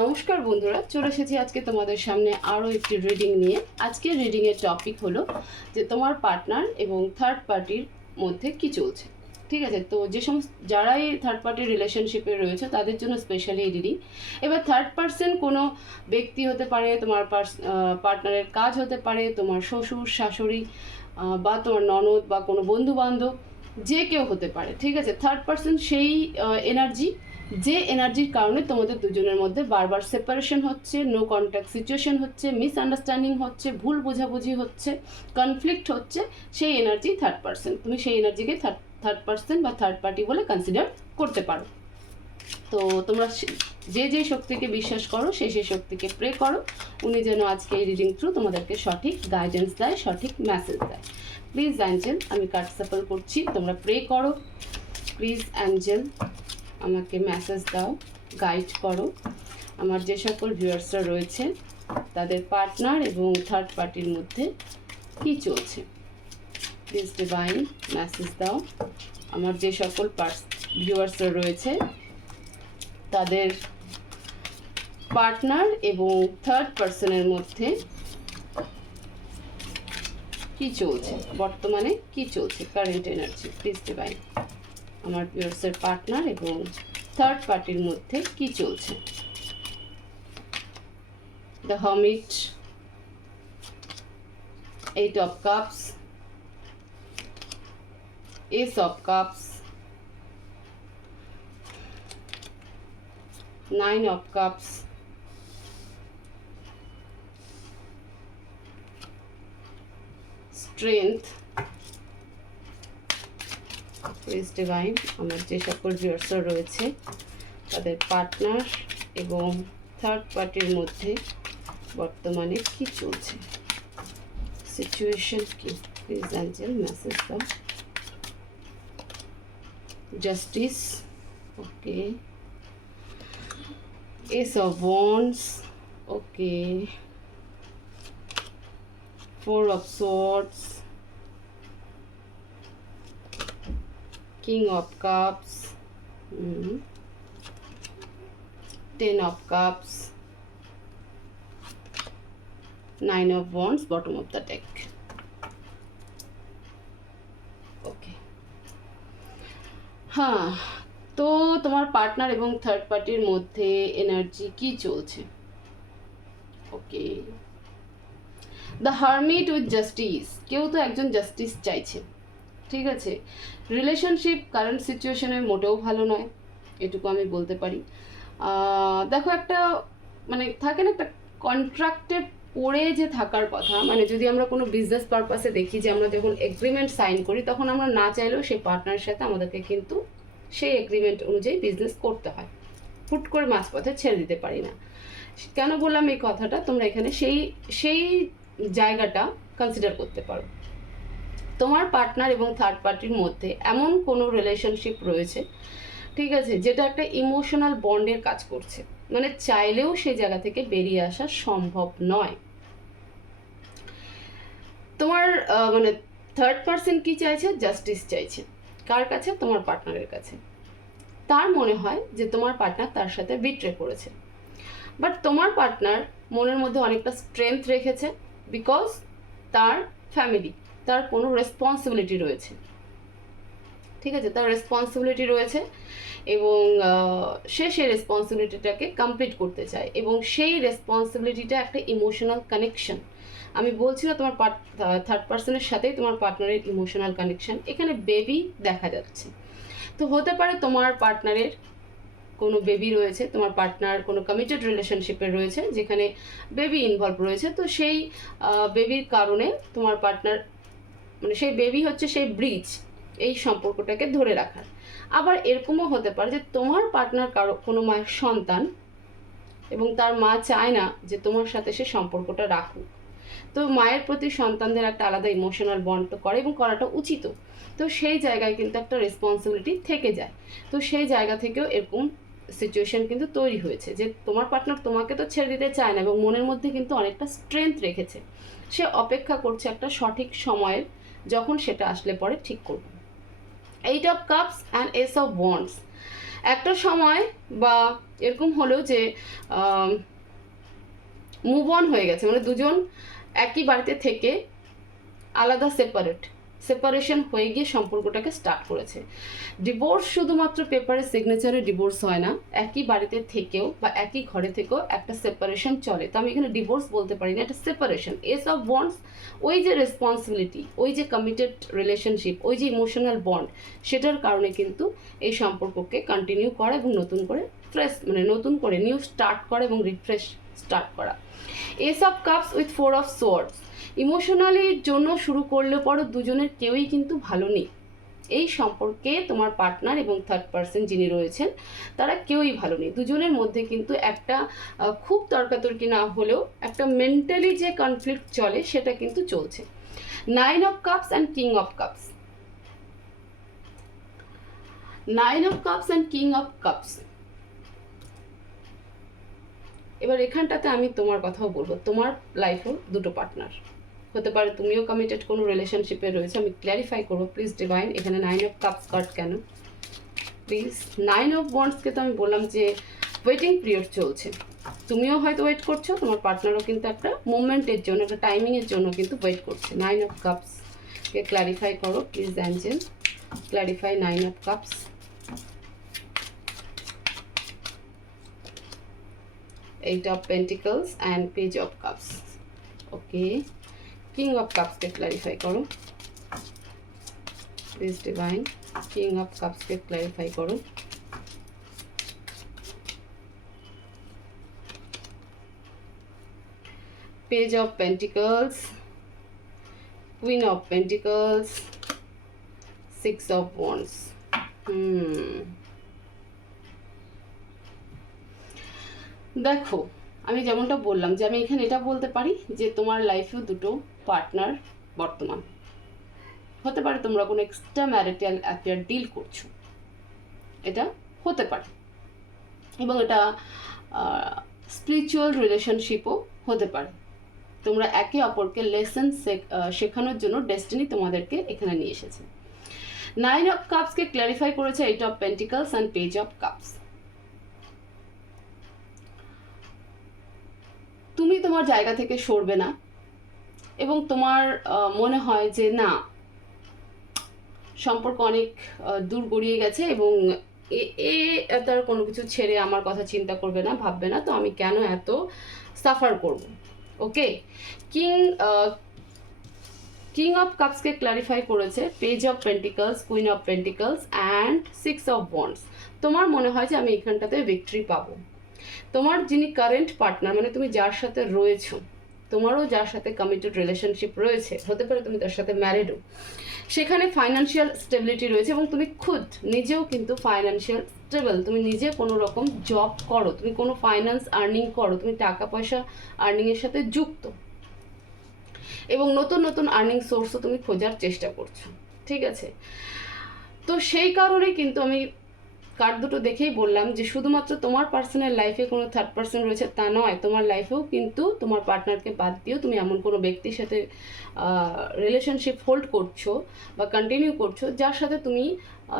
নমস্কার বন্ধুরা, চলে এসেছি আজকে তোমাদের সামনে আরও একটি রিডিং নিয়ে। আজকের রিডিংয়ের টপিক হলো যে তোমার পার্টনার এবং থার্ড পার্টির মধ্যে কি চলছে। ঠিক আছে, তো যে সমস্ত যারাই থার্ড পার্টির রিলেশনশিপে রয়েছে তাদের জন্য স্পেশালি এই রিডিং। এবার থার্ড পার্সন কোনো ব্যক্তি হতে পারে, তোমার পার্টনারের কাজ হতে পারে, তোমার শ্বশুর শাশুড়ি বা তোমার ননদ বা কোনো বন্ধু বান্ধব, যে কেউ হতে পারে। ঠিক আছে, থার্ড পার্সন সেই এনার্জি, যে এনার্জির কারণে তোমাদের দুজনের মধ্যে বারবার সেপারেশন হচ্ছে, নো কন্ট্যাক্ট সিচুয়েশন হচ্ছে, মিসআন্ডারস্ট্যান্ডিং হচ্ছে, ভুল বোঝাবুঝি হচ্ছে, কনফ্লিক্ট হচ্ছে, সেই এনার্জি থার্ড পার্সন। তুমি সেই এনার্জিকে থার্ড পার্সন বা থার্ড পার্টি বলে কনসিডার করতে পারো। তো তোমরা যে যে শক্তিকে বিশ্বাস করো সেই সেই শক্তিকে প্রে করো, উনি যেন আজকে এই রিডিং থ্রু তোমাদেরকে সঠিক গাইডেন্স দেয়, সঠিক মেসেজ দেয়। প্লিজ অ্যাঞ্জেল, আমি কার্ড সাফল করছি, তোমরা প্রে করো। প্লিজ অ্যাঞ্জেল, আমাকে মেসেজ দাও, গাইড করো। আমার যে সকল ভিউয়ার্সরা রয়েছে তাদের পার্টনার এবং থার্ড পার্টির মধ্যে কি চলছে, প্লিজ ডিভাইন মেসেজ দাও। আমার যে সকল ভিউয়ার্সরা রয়েছে তাদের পার্টনার এবং থার্ড পার্সনের মধ্যে কি চলছে, বর্তমানে কি চলছে, কারেন্ট এনার্জি, প্লিজ ডিভাইন। আমার ভিউয়ার্সের পার্টনার এবং থার্ড পার্টির মধ্যে কি চলছে। The hermit, 8 of cups, ace of cups, 9 of cups, strength, please divine. আমার যে সকল ভিউয়ার্সরা রয়েছে তাদের পার্টনার এবং থার্ড পার্টির মধ্যে বর্তমানে কি চলছে, সিচুয়েশন কি, প্লিজ অ্যাঞ্জেল মেসেজ দাও। Justice, okay, ace of wands, okay, 4 of swords, king of cups, 10 of cups, 9 of wands, bottom of the deck. ওকে, হ্যাঁ, তো তোমার পার্টনার এবং থার্ড পার্টির মধ্যে এনার্জি কি চলছে। ওকে, দ্য হারমিট উইথ জাস্টিস, কেউ তো একজন জাস্টিস চাইছে। ঠিক আছে, রিলেশনশিপ কারেন্ট সিচুয়েশনে মোটেও ভালো নয়, এটুকু আমি বলতে পারি। দেখো, একটা মানে থাকে না, একটা কন্ট্রাক্টে পড়ে যে থাকার কথা, মানে যদি আমরা কোনো বিজনেস পারপাসে দেখি যে আমরা যখন এগ্রিমেন্ট সাইন করি তখন আমরা না চাইলেও সেই পার্টনারের সাথে আমাদেরকে কিন্তু সেই এগ্রিমেন্ট অনুযায়ী বিজনেস করতে হয়, হুট করে মাঝপথে ছেড়ে দিতে পারি না। কেন বললাম এই কথাটা, তোমরা এখানে সেই সেই জায়গাটা কনসিডার করতে পারো। তোমার পার্টনার এবং থার্ড পার্টির মধ্যে এমন কোনো রিলেশনশিপ রয়েছে, ঠিক আছে, যেটা একটা ইমোশনাল বন্ডের কাজ করছে, মানে চাইলেও সেই জায়গা থেকে বেরিয়ে আসা সম্ভব নয়। তোমার মানে থার্ড পার্সন কি চাইছে, জাস্টিস চাইছে। কার কাছে, তোমার পার্টনারের কাছে। তার মনে হয় যে তোমার পার্টনার তার সাথে বিট্রে করেছে, বাট তোমার পার্টনার মনের মধ্যে অনেকটা স্ট্রেংথ রেখেছে, বিকজ তার ফ্যামিলি, তার কোনো রেসপন্সিবিলিটি রয়েছে। ঠিক আছে, তার রেসপন্সিবিলিটি রয়েছে এবং সে সেই রেসপন্সিবিলিটিটাকে কমপ্লিট করতে চায়, এবং সেই রেসপন্সিবিলিটিটা একটা ইমোশনাল কানেকশন। আমি বলছি না তোমার থার্ড পার্সনের সাথেই তোমার পার্টনারের ইমোশনাল কানেকশন, এখানে বেবি দেখা যাচ্ছে। তো হতে পারে তোমার পার্টনারের কোনো বেবি রয়েছে, তোমার পার্টনার কোনো কমিটেড রিলেশনশিপে রয়েছে যেখানে বেবি ইনভলভ রয়েছে। তো সেই বেবির কারণে তোমার পার্টনার, মানে সেই বেবি হচ্ছে সেই ব্রিজ এই সম্পর্কটাকে ধরে রাখার। আবার এরকমও হতে পারে যে তোমার পার্টনার কারো কোনো মায়ের সন্তান এবং তার মা চায় না যে তোমার সাথে সে সম্পর্কটা রাখুক। তো মায়ের প্রতি সন্তানদের একটা আলাদা ইমোশনাল বন্ড তো করে এবং করাটা উচিত। তো সেই জায়গায় কিন্তু একটা রেসপন্সিবিলিটি থেকে যায়। তো সেই জায়গা থেকেও এরকম সিচুয়েশন কিন্তু তৈরি হয়েছে যে তোমার পার্টনার তোমাকে তো ছেড়ে দিতে চায় না এবং মনের মধ্যে কিন্তু অনেকটা স্ট্রেংথ রেখেছে। সে অপেক্ষা করছে একটা সঠিক সময়ের, যখন সেটা আসলে পরে ঠিক করবে। 8 of cups and ace of wands, একটা সময় বা এরকম হলো যে মুভ অন হয়ে গেছে, মানে দুজন একই বাড়িতে থেকে আলাদা সেপারেশন হয়ে গিয়ে সম্পর্কটাকে স্টার্ট করেছে। ডিভোর্স শুধুমাত্র পেপারে সিগনেচারে ডিভোর্স হয় না, একই বাড়িতে থেকেও বা একই ঘরে থেকেও একটা সেপারেশন চলে। তো আমি এখানে ডিভোর্স বলতে পারি না, এটা সেপারেশন। এস অফ বন্ডস, ওই যে রেসপন্সিবিলিটি, ওই যে কমিটেড রিলেশনশিপ, ওই যে ইমোশনাল বন্ড, সেটার কারণে কিন্তু এই সম্পর্ককে কন্টিনিউ করা এবং নতুন করে ফ্রেশ, মানে নতুন করে নিউ স্টার্ট করা এবং রিফ্রেশ স্টার্ট করা। Ace of cups with 4 of swords, ইমোশনালির জন্য শুরু করলে পরও দুজনের কেউই কিন্তু ভালো নেই এই সম্পর্কে। তোমার পার্টনার এবং থার্ড পার্সন যিনি রয়েছেন তারা কেউই ভালো নেই। দুজনের মধ্যে কিন্তু একটা খুব তর্কাতর্কি না হলেও একটা মেন্টালি যে কনফ্লিক্ট চলে সেটা কিন্তু চলছে। 9 of cups and king of cups, 9 of cups and king of cups. এবার এখানটাতে আমি তোমার কথাও বলবো, তোমার লাইফেও দুটো পার্টনার হতে পারে, তুমিও কমিটেড কোনো রিলেশনশিপে রয়েছে। আমি ক্ল্যারিফাই করবো প্লিজ ডিভাইন, এখানে 9 অফ কাপস কার্ড কেন প্লিজ। 9 অফ ওয়ান্ডসকে তো আমি বললাম যে ওয়েটিং পিরিয়ড চলছে, তুমিও হয়তো ওয়েট করছো, তোমার পার্টনারও কিন্তু একটা মুভমেন্টের জন্য, একটা টাইমিংয়ের জন্য কিন্তু ওয়েট করছে। 9 অফ কাপসকে ক্ল্যারিফাই করো please Angel, clarify 9 of cups. Eight of Pentacles and Page of Cups. Okay, King of Cups के clarify करो please divine, King of Cups के clarify करो। Page of Pentacles, Queen of Pentacles, Six of Wands। দেখো আমি যেমনটা বললাম যে আমি এখানে এটা বলতে পারি যে তোমার লাইফেও দুটো পার্টনার বর্তমান হতে পারে, তোমরা কোনো এক্সট্রা ম্যারিটাল অ্যাফেয়ার ডিল করছো, এটা হতে পারে, এবং এটা স্পিরিচুয়াল রিলেশনশিপও হতে পারে। তোমরা একে অপরকে লেসন শেখানোর জন্য ডেস্টিনি তোমাদেরকে এখানে নিয়ে এসেছে। 9 অফ কাপসকে ক্ল্যারিফাই করেছে 8 of pentacles and page of cups. তুমি তোমার জায়গা থেকে সরবে না এবং তোমার মনে হয় যে না সম্পর্ক অনেক দূর গড়িয়ে গেছে এবং তার কোনো কিছু ছেড়ে আমার কথা চিন্তা করবে না, ভাববে না, তো আমি কেন এত সাফার করব। ওকে, কিং অফ কাপসকে ক্ল্যারিফাই করেছে page of pentacles, queen of pentacles and 6 of wands. তোমার মনে হয় যে আমি এখানটাতে ভিক্টরি পাবো। তোমার যিনি কারেন্ট পার্টনার, মানে তুমি যার সাথে রয়েছো, তোমারও যার সাথে কমিটেড রিলেশনশিপ রয়েছে, হতে পারে তুমি তার সাথে ম্যারিডও, সেখানে ফাইন্যান্সিয়াল স্টেবিলিটি রয়েছে এবং তুমি খুদ নিজেও কিন্তু ফাইন্যান্সিয়াল স্টেবল। তুমি নিজে কোনো রকম জব করো, তুমি কোনো ফাইন্যান্স আর্নিং করো, তুমি টাকা পয়সা আর্নিংয়ের সাথে যুক্ত এবং নতুন নতুন আর্নিং সোর্সও তুমি খোঁজার চেষ্টা করছো, ঠিক আছে। তো সেই কারণে কিন্তু আমি কার্ড দুটো দেখেই বললাম যে শুধুমাত্র তোমার পার্সোনাল লাইফে কোনো থার্ড পার্সন রয়েছে তা নয়, তোমার লাইফেও কিন্তু তোমার পার্টনারকে বাদ দিয়েও তুমি এমন কোনো ব্যক্তির সাথে রিলেশনশিপ হোল্ড করছো বা কন্টিনিউ করছো যার সাথে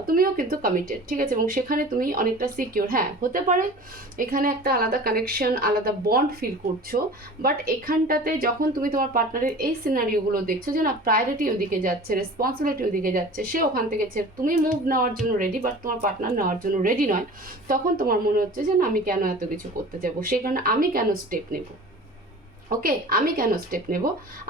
তুমিও কিন্তু কমিটেড, ঠিক আছে, এবং সেখানে তুমি অনেকটা সিকিউর। হ্যাঁ, হতে পারে এখানে একটা আলাদা কানেকশন, আলাদা বন্ড ফিল করছো, বাট এখানটাতে যখন তুমি তোমার পার্টনারের এই সিনারিওগুলো দেখছো যে না প্রায়োরিটি ওদিকে যাচ্ছে, রেসপন্সিবিলিটি ওদিকে যাচ্ছে, সে ওখান থেকে তুমি মুভ নেওয়ার জন্য রেডি বাট তোমার পার্টনার নেওয়ার জন্য রেডি নয়, তখন তোমার মনে হচ্ছে যে না আমি কেন এত কিছু করতে যাবো, সেই কারণে আমি কেন স্টেপ নেব। ওকে, আমি কেন স্টেপ নেব,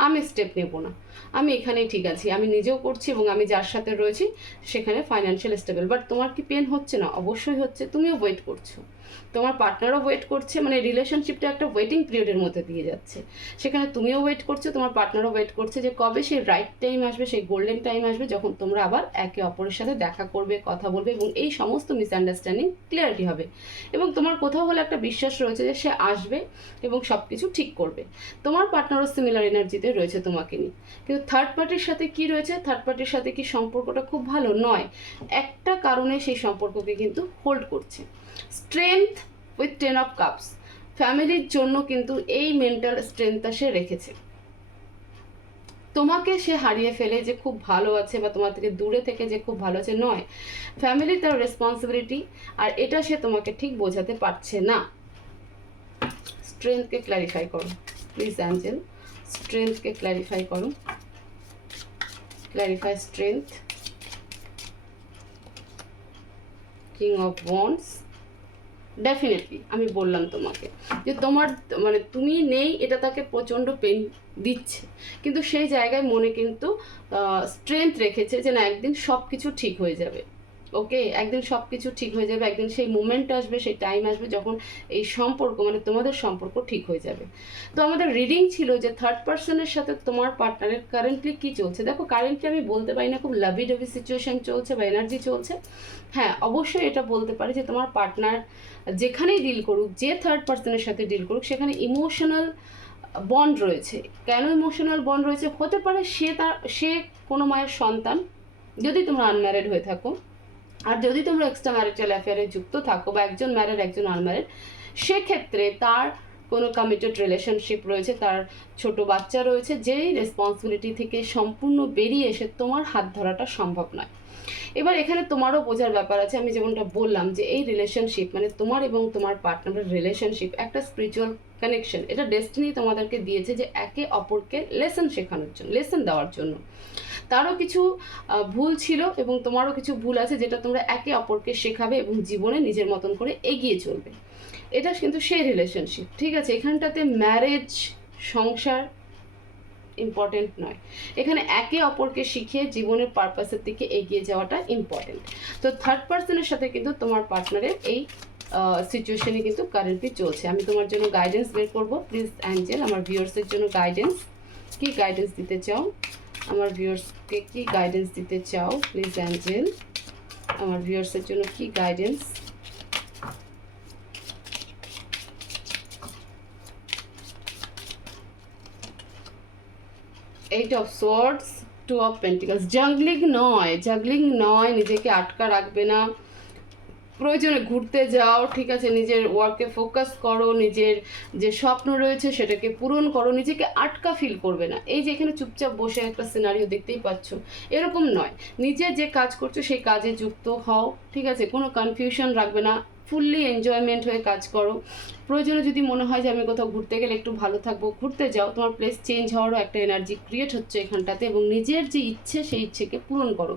আমি স্টেপ নেব না, আমি এখানেই ঠিক আছি, আমি নিজেও করছি এবং আমি যার সাথে রয়েছি সেখানে ফাইন্যান্সিয়াল স্টেবল। বাট তোমার কি পেন হচ্ছে না? অবশ্যই হচ্ছে, তুমিও ওয়েট করছো, তোমার পার্টনারও ওয়েট করছে, মানে রিলেশনশিপটা একটা ওয়েটিং পিরিয়ডের মধ্যে দিয়ে যাচ্ছে, সেখানে তুমিও ওয়েট করছো, তোমার পার্টনারও ওয়েট করছে যে কবে সেই রাইট টাইম আসবে, সেই গোল্ডেন টাইম আসবে যখন তোমরা আবার একে অপরের সাথে দেখা করবে, কথা বলবে এবং এই সমস্ত মিসআন্ডারস্ট্যান্ডিং ক্লিয়ারিটি হবে এবং তোমার কোথাও হলে একটা বিশ্বাস রয়েছে যে সে আসবে এবং সব কিছু ঠিক করবে। তোমার পার্টনারও সিমিলার এনার্জিতে রয়েছে তোমাকে নিয়ে, কিন্তু থার্ড পার্টির সাথে কি রয়েছে, থার্ড পার্টির সাথে কি সম্পর্কটা খুব ভালো নয়, একটা কারণে সেই সম্পর্ককে কিন্তু হোল্ড করছে। স্ট্রেংথ উইথ 10 অফ কাপস, ফ্যামিলির জন্য কিন্তু এই মেন্টাল স্ট্রেংথটা সে রেখেছে। তোমাকে সে হারিয়ে ফেলে যে খুব ভালো আছে বা তোমার থেকে দূরে থেকে যে খুব ভালো আছে নয়, ফ্যামিলি তার রেসপন্সিবিলিটি, আর এটা সে তোমাকে ঠিক বোঝাতে পারছে না। স্ট্রেংথকে ক্ল্যারিফাই করো প্লিজ অ্যাঞ্জেল, স্ট্রেংথকে ক্ল্যারিফাই করো, clarify strength. King of wands, definitely আমি বললাম তোমাকে যে তোমার মানে তুমি নেই, এটা তাকে প্রচণ্ড পেন দিচ্ছে, কিন্তু সেই জায়গায় মনে কিন্তু স্ট্রেংথ রেখেছে যে না একদিন সব কিছু ঠিক হয়ে যাবে। ওকে, একদিন সব কিছু ঠিক হয়ে যাবে, একদিন সেই মুমেন্ট আসবে, সেই টাইম আসবে যখন এই সম্পর্ক মানে তোমাদের সম্পর্ক ঠিক হয়ে যাবে। তো আমাদের রিডিং ছিল যে থার্ড পার্সনের সাথে তোমার পার্টনারের কারেন্টলি কী চলছে। দেখো কারেন্টলি আমি বলতে পারি না খুব লাভি ডভি সিচুয়েশন চলছে বা এনার্জি চলছে। হ্যাঁ অবশ্যই এটা বলতে পারি যে তোমার পার্টনার যেখানেই ডিল করুক, যে থার্ড পার্সনের সাথে ডিল করুক, সেখানে ইমোশনাল বন্ড রয়েছে। কেন ইমোশনাল বন্ড রয়েছে? হতে পারে সে কোনো মায়ের সন্তান, যদি তোমরা আনম্যারিড হয়ে থাকো, আর যদি তোমরা এক্সট্রা ম্যারিটাল অ্যাফেয়ারে যুক্ত থাকো বা একজন ম্যারিড একজন আনম্যারিড, সেক্ষেত্রে তার কোনো কমিটেড রিলেশনশিপ রয়েছে, তার ছোট বাচ্চা রয়েছে, যেই রেসপন্সিবিলিটি থেকে সম্পূর্ণ বেরিয়ে এসে তোমার হাত ধরাটা সম্ভব নয়। এবার এখানে তোমারও বোঝার ব্যাপার আছে, আমি যেমনটা বললাম যে এই রিলেশনশিপ মানে তোমার এবং তোমার পার্টনারের রিলেশনশিপ একটা স্পিরিচুয়াল কানেকশন। এটা ডেস্টিনি তোমাদেরকে দিয়েছে যে একে অপরকে লেসন শেখানোর জন্য, লেসন দেওয়ার জন্য। তারও কিছু ভুল ছিল এবং তোমারও কিছু ভুল আছে যেটা তোমরা একে অপরকে শেখাবে এবং জীবনে নিজের মতন করে এগিয়ে চলবে। এটা কিন্তু সেই রিলেশনশিপ, ঠিক আছে? এখানটাতে ম্যারেজ সংসার ইম্পর্টেন্ট নয়, এখানে একে অপরকে শিখিয়ে জীবনের পারপাসের দিকে এগিয়ে যাওয়াটা ইম্পর্টেন্ট। তো থার্ড পার্সনের সাথে কিন্তু তোমার পার্টনারের এই সিচুয়েশনে কিন্তু কারেন্টলি চলছে। আমি তোমার জন্য গাইডেন্স বের করবো প্লিজ অ্যাঞ্জেল, আমার ভিউয়ার্সের জন্য গাইডেন্স, কি গাইডেন্স দিতে চাও আমার ভিউয়ার্সকে, কি গাইডেন্স দিতে চাও প্লিজ অ্যাঞ্জেল, আমার ভিউয়ার্সের জন্য কি guidance. Eight of swords, two of pentacles. Juggling নয়, নিজেকে আটকা রাখবে না, প্রয়োজনে ঘুরতে যাও, ঠিক আছে? নিজের ওয়ার্কে ফোকাস করো, নিজের যে স্বপ্ন রয়েছে সেটাকে পূরণ করো, নিজেকে আটকা ফিল করবে না। এই যে এখানে চুপচাপ বসে একটা সিনারিও দেখতেই পাচ্ছ, এরকম নয়। নিজে যে কাজ করছো সেই কাজে যুক্ত হও, ঠিক আছে? কোনো কনফিউশন রাখবে না, ফুললি এনজয়মেন্ট হয়ে কাজ করো। প্রয়োজনে যদি মনে হয় যে আমি কোথাও ঘুরতে গেলে একটু ভালো থাকবো, ঘুরতে যাও, তোমার প্লেস চেঞ্জ হওয়ারও একটা এনার্জি ক্রিয়েট হচ্ছে এখানটাতে। এবং নিজের যে ইচ্ছে সেই ইচ্ছেকে পূরণ করো,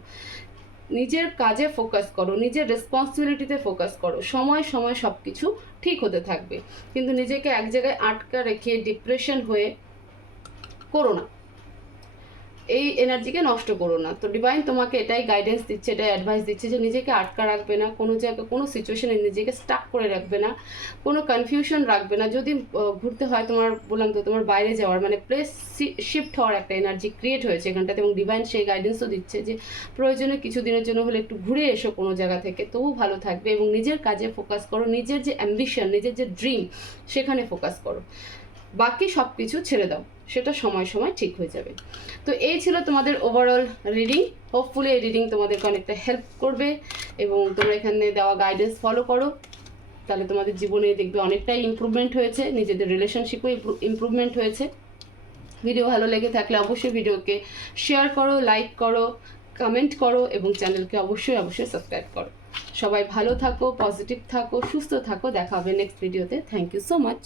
নিজের কাজে ফোকাস করো, নিজের রেসপন্সিবিলিটিতে ফোকাস করো, সময় সময় সব কিছু ঠিক হতে থাকবে। কিন্তু নিজেকে এক জায়গায় আটকা রেখে ডিপ্রেশন হয়ে করো না, এই এনার্জিকে নষ্ট করো না। তো ডিভাইন তোমাকে এটাই গাইডেন্স দিচ্ছে, এটাই অ্যাডভাইস দিচ্ছে যে নিজেকে আটকা রাখবে না, কোনো জায়গায় কোনো সিচুয়েশনে নিজেকে স্টাক করে রাখবে না, কোনো কনফিউশন রাখবে না। যদি ঘুরতে হয়, তোমার বললাম তো তোমার বাইরে যাওয়ার মানে প্লেস শিফট হওয়ার একটা এনার্জি ক্রিয়েট হয়েছে এখানটাতে, এবং ডিভাইন সেই গাইডেন্সও দিচ্ছে যে প্রয়োজনে কিছুদিনের জন্য হলে একটু ঘুরে এসো কোনো জায়গা থেকে, তবু ভালো থাকবে। এবং নিজের কাজে ফোকাস করো, নিজের যে অ্যাম্বিশন, নিজের যে ড্রিম সেখানে ফোকাস করো, বাকি সব কিছু ছেড়ে দাও, সেটা সময় সময় ঠিক হয়ে যাবে। তো এই ছিল তোমাদের ওভারঅল রিডিং। হোপফুলি এই রিডিং তোমাদেরকে অনেকটা হেল্প করবে এবং তোমরা এখানে দেওয়া গাইডেন্স ফলো করো, তাহলে তোমাদের জীবনে দেখবে অনেকটাই ইমপ্রুভমেন্ট হয়েছে, নিজেদের রিলেশনশিপও ইমপ্রুভমেন্ট হয়েছে। ভিডিও ভালো লেগে থাকলে অবশ্যই ভিডিওকে শেয়ার করো, লাইক করো, কমেন্ট করো এবং চ্যানেলকে অবশ্যই সাবস্ক্রাইব করো। সবাই ভালো থাকো, পজিটিভ থাকো, সুস্থ থাকো, দেখা হবে নেক্সট ভিডিওতে। Thank you so much.